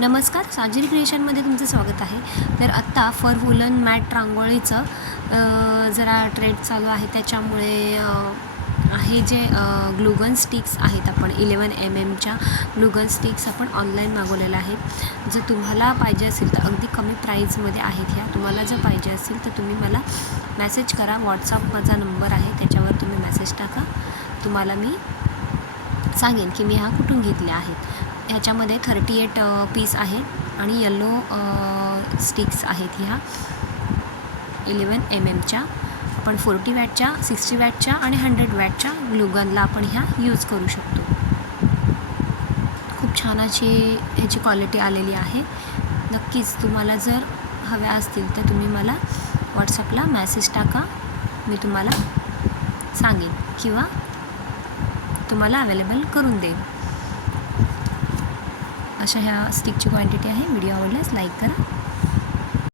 नमस्कार, साजरी क्रिएशनमध्ये तुमचं स्वागत आहे. तर आत्ता फर वुलन मॅट रांगोळीचं जरा ट्रेंड चालू आहे. त्याच्यामुळे हे जे ग्लुगन स्टिक्स आहेत, आपण 11 mmच्या ग्लुगन स्टिक्स आपण ऑनलाईन मागवलेल्या आहेत. जर तुम्हाला पाहिजे असेल तर अगदी कमी प्राईजमध्ये आहेत ह्या. तुम्हाला जर पाहिजे असेल तर तुम्ही मला मेसेज करा. व्हॉट्सअप माझा नंबर आहे, त्याच्यावर तुम्ही मेसेज टाका. तुम्हाला मी सांगेन की मी ह्या कुठून घेतल्या आहेत. ह्याच्यामध्ये 38 पीस आहेत आणि येलो स्टिक्स आहेत. ह्या 11 mmच्या आपण 40 वॅटच्या, 60 वॅटच्या आणि 100 वॅटच्या ग्लुगनला आपण ह्या यूज करू शकतो. खूप छान अशी ह्याची क्वालिटी आलेली आहे. नक्कीच तुम्हाला जर हव्या असतील तर तुम्ही मला व्हॉट्सअपला मेसेज टाका. मी तुम्हाला सांगेन किंवा तुम्हाला अवेलेबल करून देईन. अशा ह्या स्टिकची क्वांटिटी आहे. व्हिडिओ आवडल्यास लाईक करा.